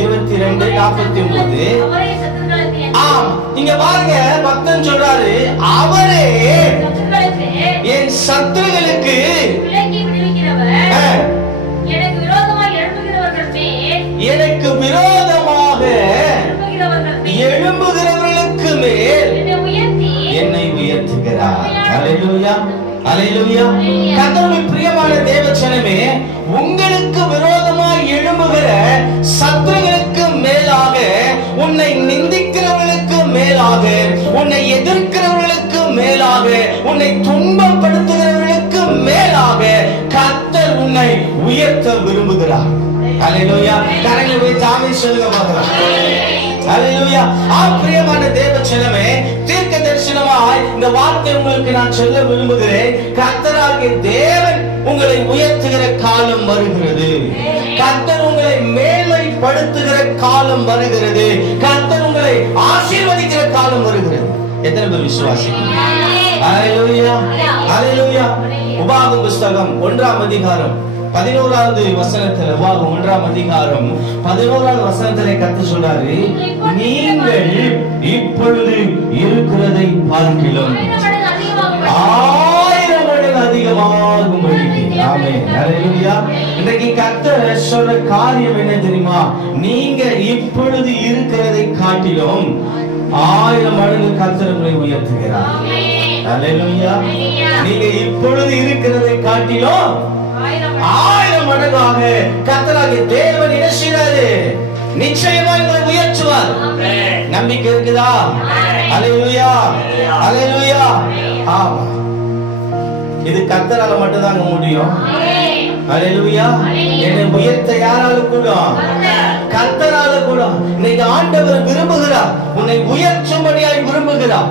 22:49. ஆம், இங்க பாருங்க, பக்தன் சொல்றாரு, அவரே என் சத்துருக்களுக்கு எனக்கு விரோதமாக எழும்புகிறவர்களுக்கு மேல் என்னை உயர்த்துகிறார். அல்லேலூயா, அல்லேலூயா. கர்த்தருடைய பிரியமான தேவஜனமே, உங்களுக்கு விரோதமாய் எழும்புகிற சத்துருக்களுக்கு மேலாக, உன்னை நிந்திக்கிறவர்களுக்கு மேலாக, உன்னை எதிர்க்கிறவர்களுக்கு மேலாக, உன்னை துன்பப்படுத்துகிறவர்களுக்கு மேலாக கர்த்தர் உன்னை உயர்த்த விரும்புகிறார். அல்லேலூயா. கரங்களை வைத்து ஆமென் சொல்லுங்க பார்க்கலாம். அல்லேலூயா. பிரியமான தேவஜனமே, தீர்க்க தரிசனமாய் இந்த வார்த்தை உங்களுக்கு நான் சொல்ல விரும்புகிறேன். கர்த்தராகிய தேவன் உங்களை உயர்த்துகிற காலம் வருகிறது. கர்த்தர் உங்களை மேன்மைப்படுத்துகிற காலம் வருகிறது. கர்த்தர் உங்களை ஆசீர்வதிக்கிற காலம் வருகிறது. எத்தனை பேர் விசுவாசிக்கிறீங்க? அல்லேலூயா, அல்லேலூயா. உபாகம புத்தகம் 1ஆம் அதிகாரம் 11வது வசனத்துல, உபாகமம் 1ஆம் அதிகாரம் 11வது வசனத்திலே கர்த்தர் சொல்றாரு, நீங்கள் இப்பொழுது இருக்கிறதை பார்க்கிலும் 1000 மடங்கு அதிகமாகும்படி. ஆமென், அல்லேலூயா. இன்றைக்கு கர்த்தர் சொல்ற காரியம் என்ன தெரியுமா? நீங்க இப்பொழுது இருக்கிறதை காட்டிலும் 1000 மடங்கு கர்த்தர் உங்களை உயர்த்துகிறார். அல்லேலூயா. நீங்க இப்பொழுது இருக்கிறதை காட்டிலும் 1000 மடங்காக கர்த்தராகிய தேவன் என்ன செய்றாரு? நிச்சயமா உங்களை உயர்த்துவார். நம்பிக்கை இருக்குதா? அல்லேலூயா, அல்லேலூயா. ஆமா, இது கர்த்தரால மட்டும் தான் முடியும். அல்லேலூயா. என்னை உயர்த்த யாரால கூடும்? கர்த்தரால கூடும். இன்னைக்கு ஆண்டவர் விரும்புகிறார், உன்னை உயர்த்தும்படியாய் விரும்புகிறார்.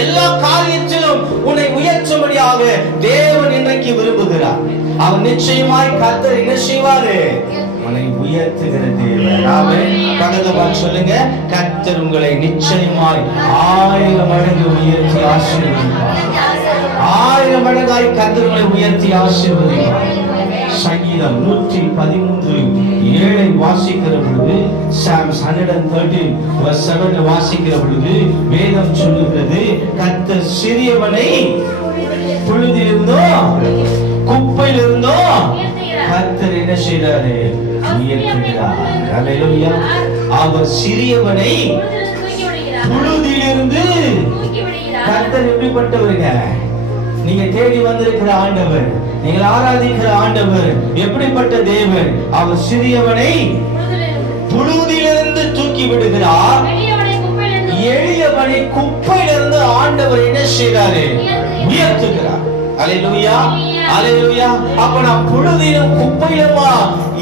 எல்லா காரியத்திலும் உன்னை உயர்த்தும்படியாக தேவன் இன்றைக்கு விரும்புகிறார். அவர் நிச்சயமாய் கர்த்தர் என்ன செய்வாரு? உன்னை உயர்த்துகிற தேவன். ஆமென். பக்கத்துல பார்த்து சொல்லுங்க, கர்த்தர் உங்களை நிச்சயமாய் 1000 மடங்கு உயர்த்தி ஆசீர்வதிப்பார். 1000 மடங்காய் கர்த்தர் உங்களை உயர்த்தி ஆசீர்வதிப்பார். சங்கீதம் 113:7 வாசிக்கிற பொழுது, Psalms 113:7 வாசிக்கிற பொழுது வேதம் சொல்லுகிறது, கர்த்தர் சிறியவனை புழுதிலிருந்தோ குப்பையிலிருந்தோ கர்த்தர் என்ன செய்றாரு? உயர்த்துகிறார். அல்லேலூயா. அவர் சிறியவனை புழுதியிலிருந்து கர்த்தர் எப்படிப்பட்டவருங்க? நீங்க தேடி வந்திருக்கிற ஆண்டவர், நீங்கள் ஆராதிக்கிற ஆண்டவர் எப்படிப்பட்ட தேவன்? அவர் சிறியவனை புழுதியிலிருந்து தூக்கி விடுகிறார், எளியவனை குப்பையிலிருந்து ஆண்டவர் என்ன செய்றாரு? உயர்த்துகிறார். அல்லேலூயா, அல்லேலூயா. அப்ப நான் புழுதியிலும் குப்பையிலுமா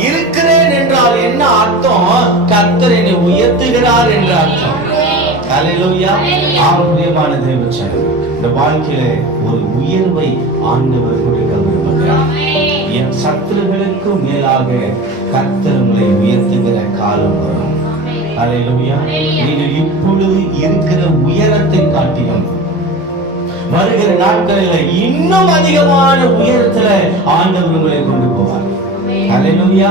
இருக்கிறேன் என்றால் என்ன அர்த்தம்? கர்த்தர் என்னை உயர்த்துகிறார் என்ற அர்த்தம். அல்லேலூயா. பிரியமான தேவஜனமே, இந்த வாழ்க்கையில ஒரு உயர்வை ஆண்டவர் கொடுக்க விரும்புகிறார். என் சத்துருக்களுக்கு மேலாக கர்த்தர் உங்களை உயர்த்துகிற காலம் வரும். அல்லேலூயா. நீங்கள் இப்பொழுது இருக்கிற உயரத்தை காட்டிலும் வருகிற நாட்களில் இன்னும் அதிகமான உயரத்துல ஆண்டவர் உங்களை கொண்டு போவார். அல்லேலூயா.